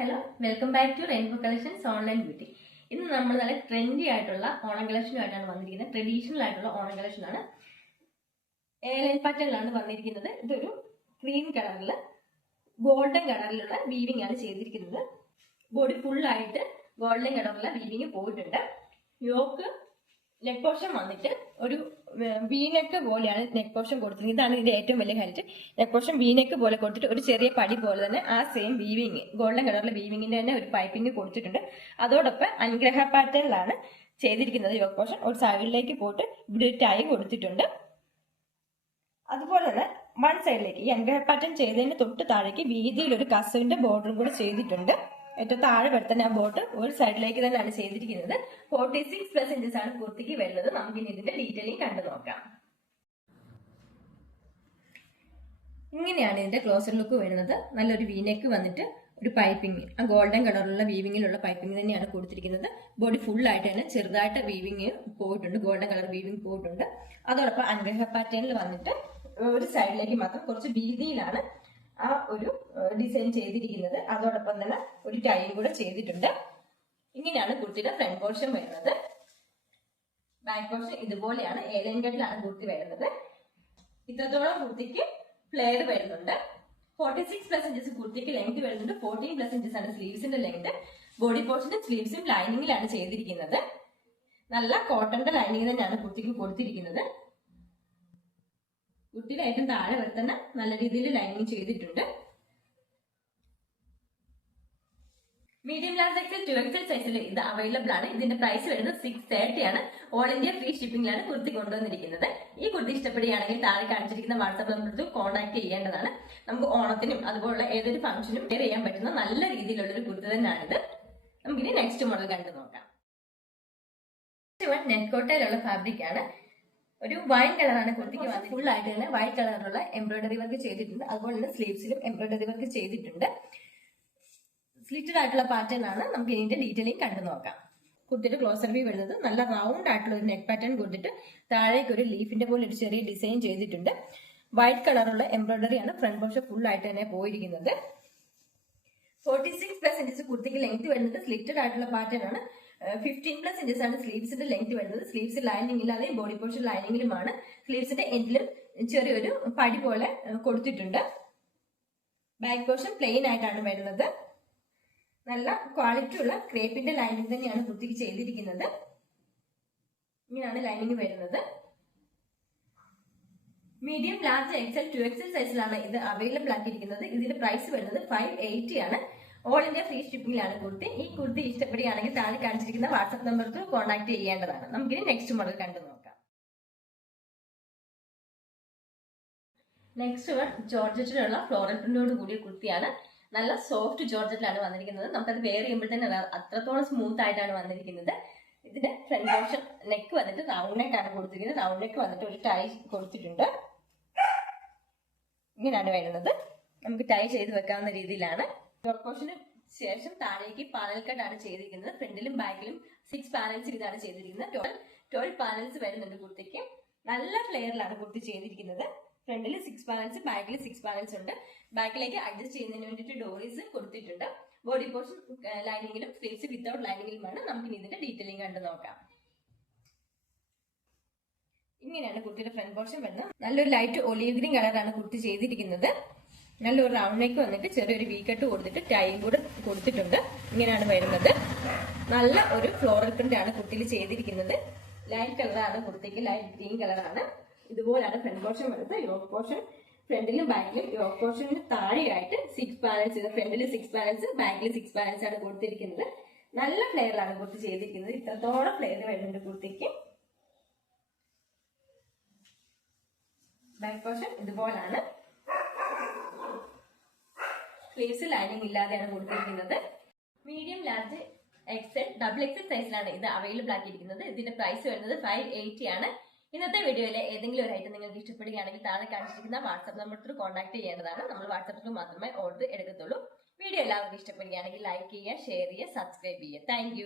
Hello welcome back to rainbow collections online beauty. ഇന്ന് നമ്മൾ നല്ല ട്രെൻഡി ആയിട്ടുള്ള ഓണം കളക്ഷനുമായിട്ടാണ് വന്നിരിക്കുന്നത്. ട്രഡീഷണൽ ആയിട്ടുള്ള ഓണം കളക്ഷനാണ്. എയർലൈൻ പാറ്റേണിലാണ് വന്നിരിക്കുന്നത്. ഇതൊരു ക്രീം കളറിൽ ഗോൾഡൻ കളറിലുള്ള വീവിംഗ് ആണ് ചെയ്തിരിക്കുന്നത്. ബോഡി ഫുള്ളായിട്ട് ഗോൾഡൻ കളറിലുള്ള വീവിംഗ് പോയിട്ടുണ്ട്. യോക്ക് നെക്ക് പോർഷൻ വന്നിട്ട് ഒരു വീനെക്ക് പോലെയാണ് നെക്ക് പോർഷൻ കൊടുത്തിരിക്കുന്നത്. ഇതാണ് ഇതിന്റെ ഏറ്റവും വലിയ ഹൈലൈറ്റ്. നെക്ക് പോർഷൻ വീനെക്ക് പോലെ കൊടുത്തിട്ട് ഒരു ചെറിയ പടി പോലെ തന്നെ ആ സെയിം വീവിങ് ഗോൾഡൻ കളറിലെ വീവിങ്ങിന്റെ തന്നെ ഒരു പൈപ്പിംഗ് കൊടുത്തിട്ടുണ്ട്. അതോടൊപ്പം അനുഗ്രഹ പാറ്റേണിലാണ് ചെയ്തിരിക്കുന്നത്. യോക്ക് പോർഷൻ ഒരു സൈഡിലേക്ക് പോയിട്ട് ഇവിടെ ടൈ കൊടുത്തിട്ടുണ്ട്. അതുപോലെ തന്നെ വൺ സൈഡിലേക്ക് ഈ അനുഗ്രഹ പാറ്റേൺ ചെയ്തതിന് തൊട്ട് താഴേക്ക് വീതിയിൽ ഒരു കസവിന്റെ ബോർഡറും കൂടെ ചെയ്തിട്ടുണ്ട്. ഏറ്റവും താഴെ വരുന്ന ആ ബോട്ട് ഒരു സൈഡിലേക്ക് തന്നെയാണ് ചെയ്തിരിക്കുന്നത്. 46+ ഇഞ്ചസ് ആണ് കുർത്തിക്ക് വരുന്നത്. നമുക്ക് ഇനി ഇതിന്റെ ഡീറ്റെയിലിംഗ് കണ്ടു നോക്കാം. ഇങ്ങനെയാണ് ഇതിന്റെ ക്ലോസർ ലുക്ക് വരുന്നത്. നല്ലൊരു വീനെക്ക് വന്നിട്ട് ഒരു പൈപ്പിംഗ്, ആ ഗോൾഡൻ കളറിലുള്ള വീവിങ്ങിലുള്ള പൈപ്പിംഗ് തന്നെയാണ് കൊടുത്തിരിക്കുന്നത്. ബോഡി ഫുൾ ആയിട്ട് തന്നെ ചെറുതായിട്ട് വീവിങ് പോയിട്ടുണ്ട്, ഗോൾഡൻ കളർ വീവിങ് പോയിട്ടുണ്ട്. അതോടൊപ്പം അനുഗ്രഹ പാറ്റേണിൽ വന്നിട്ട് ഒരു സൈഡിലേക്ക് മാത്രം കുറച്ച് വീതിയിലാണ് ആ ഒരു ഡിസൈൻ ചെയ്തിരിക്കുന്നത്. അതോടൊപ്പം തന്നെ ഒരു ടൈയും കൂടെ ചെയ്തിട്ടുണ്ട്. ഇങ്ങനെയാണ് കുർത്തിയുടെ ഫ്രണ്ട് പോർഷൻ വരുന്നത്. ബാക്ക് പോർഷൻ ഇതുപോലെയാണ്. എയർലൈൻ കട്ടിലാണ് കുർത്തി വരുന്നത്. ഇത്രത്തോളം കുർത്തിക്ക് ഫ്ലെയർ വരുന്നുണ്ട്. 46+ ഇഞ്ചസ് കുർത്തിക്ക് ലെങ്ത് വരുന്നുണ്ട്. 14+ ഇഞ്ചസ് ആണ് സ്ലീവ്സിന്റെ ലെങ്ത്. ബോഡി പോർഷന്റെ സ്ലീവ്സും ലൈനിങ്ങിലാണ് ചെയ്തിരിക്കുന്നത്. നല്ല കോട്ടന്റെ ലൈനിങ് തന്നെയാണ് കുർത്തിക്ക് കൊടുത്തിരിക്കുന്നത്. കുർത്തിയുടെ ഏറ്റവും താഴെ വരെ തന്നെ നല്ല രീതിയിൽ ലൈനിങ് ചെയ്തിട്ടുണ്ട്. മീഡിയം ലാർജ് എക്സൽ 2XL സൈസിൽ ഇത് അവൈലബിൾ ആണ്. ഇതിന്റെ പ്രൈസ് വരുന്നത് 630 ആണ്. ഓൾ ഇന്ത്യ ഫ്രീ ഷിപ്പിംഗിലാണ് കുർത്തി കൊണ്ടുവന്നിരിക്കുന്നത്. ഈ കുർത്തി ഇഷ്ടപ്പെടുകയാണെങ്കിൽ താഴെ കാണിച്ചിരിക്കുന്ന വാട്സാപ്പ് നമ്പറിൽ കോൺടാക്ട് ചെയ്യേണ്ടതാണ്. നമുക്ക് ഓണത്തിനും അതുപോലുള്ള ഏതൊരു ഫംഗ്ഷനും വെയർ ചെയ്യാൻ പറ്റുന്ന നല്ല രീതിയിലുള്ള ഒരു കുർത്തി തന്നെയാണിത്. നമുക്കിനി നെക്സ്റ്റ് മോഡൽ കണ്ടു നോക്കാം. നെറ്റ് കോട്ടയിലുള്ള ഫാബ്രിക് ആണ്. ഒരു വൈൻ കളറാണ് കുർത്തിക്ക് വന്നത്. ഫുൾ ആയിട്ട് തന്നെ വൈറ്റ് കളറിലുള്ള എംബ്രോയിഡറി വർക്ക് ചെയ്തിട്ടുണ്ട്. അതുപോലെ തന്നെ സ്ലീവ്സിലും എംബ്രോയിഡറി വർക്ക് ചെയ്തിട്ടുണ്ട്. സ്ലിറ്റഡ് ആയിട്ടുള്ള പാറ്റേൺ ആണ്. നമുക്ക് ഇതിന്റെ ഡീറ്റെയിലിംഗ് കണ്ടു നോക്കാം. കുർത്തിയുടെ ക്ലോസർ വ്യൂ വരുന്നത് നല്ല റൗണ്ട് ആയിട്ടുള്ള ഒരു നെക്ക് പാറ്റേൺ കൊടുത്തിട്ട് താഴേക്ക് ഒരു ലീഫിന്റെ പോലെ ഒരു ചെറിയ ഡിസൈൻ ചെയ്തിട്ടുണ്ട്. വൈറ്റ് കളറുള്ള എംബ്രോയിഡറി ആണ് ഫ്രണ്ട് പോർഷൻ ഫുൾ ആയിട്ട് തന്നെ പോയിരിക്കുന്നത്. 46+ ഇഞ്ചസ് കുർത്തിക്ക് ലെങ്ത് വരുന്നത്. സ്ലിറ്റഡ് ആയിട്ടുള്ള പാറ്റേൺ ആണ്. 15+ ഇഞ്ചസ് ആണ് സ്ലീവ്സിന്റെ ലെങ്ത് വരുന്നത്. സ്ലീവ്സ് ലൈനിങ് ഇല്ലാതെ ബോഡി പോർഷൻ ലൈനിങ്ങിലുമാണ്. സ്ലീവ്സിന്റെ എൻഡിലും ചെറിയൊരു പടി പോലെ കൊടുത്തിട്ടുണ്ട്. ബാക്ക് പോർഷൻ പ്ലെയിൻ ആയിട്ടാണ് വരുന്നത്. നല്ല ക്വാളിറ്റി ഉള്ള ക്രേപ്പിന്റെ ലൈനിങ് തന്നെയാണ് കുർത്തിക്ക് ചെയ്തിരിക്കുന്നത്. ഇങ്ങനെയാണ് ലൈനിങ് വരുന്നത്. മീഡിയം ലാർജ് എക്സൽ 2XL സൈസിലാണ് ഇത് അവൈലബിൾ ആക്കിയിരിക്കുന്നത്. ഇതിന്റെ പ്രൈസ് വരുന്നത് 580 ആണ്. ഓൾ ഇന്ത്യ ഫ്രീ ഷിപ്പിംഗിലാണ് കുർത്തി. ഈ കുർത്തി ഇഷ്ടപ്പെടുകയാണെങ്കിൽ താഴെ കാണിച്ചിരിക്കുന്ന വാട്സ്ആപ്പ് നമ്പറിൽ കോൺടാക്ട് ചെയ്യേണ്ടതാണ്. നമുക്കിനി നെക്സ്റ്റ് മോഡൽ കണ്ടു നോക്കാം. നെക്സ്റ്റ് വൺ ജോർജറ്റിലുള്ള ഫ്ലോറൽ പ്രിന്റോട് കൂടിയ കുർത്തിയാണ്. നല്ല സോഫ്റ്റ് ജോർജറ്റിലാണ് വന്നിരിക്കുന്നത്. നമുക്കത് വെയർ ചെയ്യുമ്പോൾ തന്നെ അത്രത്തോളം സ്മൂത്ത് ആയിട്ടാണ് വന്നിരിക്കുന്നത്. ഇതിന്റെ ഫ്രണ്ട് പോർഷൻ നെക്ക് വന്നിട്ട് റൗണ്ട് നെക്ക് ആണ് കൊടുത്തിരിക്കുന്നത്. റൗണ്ട് നെക്ക് വന്നിട്ട് ഒരു ടൈ കൊടുത്തിട്ടുണ്ട്. ഇങ്ങനെയാണ് വരുന്നത്. നമുക്ക് ടൈ ചെയ്ത് വെക്കാവുന്ന രീതിയിലാണ്. യോക്ക് പോർഷന് ശേഷം താഴേക്ക് പാനൽ കട്ട് ആണ് ചെയ്തിരിക്കുന്നത്. ഫ്രണ്ടിലും ബാക്കിലും 6 പാനൽസ് ഇതാണ് ചെയ്തിരിക്കുന്നത്. 12 പാനൽസ് വരുന്നുണ്ട് കുർത്തിക്ക്. നല്ല ഫ്ലെയറിലാണ് കുർത്തി ചെയ്തിരിക്കുന്നത്. ഫ്രണ്ടിൽ 6 പാനൽസ്, ബാക്കിൽ 6 പാനൽസ് ഉണ്ട്. ബാക്കിലേക്ക് അഡ്ജസ്റ്റ് ചെയ്യുന്നതിന് വേണ്ടിയിട്ട് ഡോറീസ് കൊടുത്തിട്ടുണ്ട്. ബോഡി പോർഷൻ ലൈനിങ്ങിലും സ്ലീവ്സ് വിത്തൗട്ട് ലൈനിങ്ങിലുമാണ്. നമുക്ക് ഇതിന്റെ ഡീറ്റെയിലിംഗ് കണ്ടു നോക്കാം. ഇങ്ങനെയാണ് കുർത്തിയുടെ ഫ്രണ്ട് പോർഷൻ വരുന്നത്. നല്ലൊരു ലൈറ്റ് ഒലീവ് ഗ്രീൻ കളറാണ് കുർത്തി ചെയ്തിരിക്കുന്നത്. നല്ലൊരു റൗണ്ട് നെക്ക് വന്നിട്ട് ചെറിയൊരു വി കട്ട് കൊടുത്തിട്ട് ടൈയും കൂടെ കൊടുത്തിട്ടുണ്ട്. ഇങ്ങനെയാണ് വരുന്നത്. നല്ല ഒരു ഫ്ലോറൽ പ്രിന്റ് ആണ് കുർത്തിയിൽ ചെയ്തിരിക്കുന്നത്. ലൈറ്റ് കളറാണ് കുർത്തിക്ക്, ലൈറ്റ് ഗ്രീൻ കളറാണ്. ഇതുപോലാണ് ഫ്രണ്ട് പോർഷൻ വരുന്നത്. യോക്ക് പോർഷൻ ഫ്രണ്ടിലും ബാക്കിലും യോക്ക് പോർഷന് താഴെയായിട്ട് 6 പാനൽസ്, ഫ്രണ്ടിൽ 6 പാനൽസ്, ബാക്കിൽ 6 പാനൽസ് ആണ് കൊടുത്തിരിക്കുന്നത്. നല്ല ഫ്ലെയറിലാണ് കുർത്തി ചെയ്തിരിക്കുന്നത്. ഇത്രത്തോളം ഫ്ലെയർ വരുന്നുണ്ട് കുർത്തിക്ക്. ബാക്ക് പോർഷൻ ഇതുപോലാണ്. സ്ലീവ്സ് ലൈനിങ് ഇല്ലാതെയാണ് കൊടുത്തിരിക്കുന്നത്. മീഡിയം ലാർജ് എക്സൽ XXL സൈസിലാണ് ഇത് അവൈലബിൾ ആക്കിയിരിക്കുന്നത്. ഇതിന്റെ പ്രൈസ് വരുന്നത് 580 ആണ്. ഇന്നത്തെ വീഡിയോയിലെ ഏതെങ്കിലും ഒരു ഐറ്റം നിങ്ങൾക്ക് ഇഷ്ടപ്പെടുകയാണെങ്കിൽ താഴെ കാണിച്ചിരിക്കുന്ന വാട്സ്ആപ്പ് നമ്പറിൽ കോൺടാക്ട് ചെയ്യേണ്ടതാണ്. നമ്മൾ വാട്സ്ആപ്പിൽ മാത്രമേ ഓർഡർ എടുക്കത്തുള്ളൂ. വീഡിയോ എല്ലാവർക്കും ഇഷ്ടപ്പെടുകയാണെങ്കിൽ ലൈക്ക് ചെയ്യുക, ഷെയർ ചെയ്യുക, സബ്സ്ക്രൈബ് ചെയ്യുക. താങ്ക്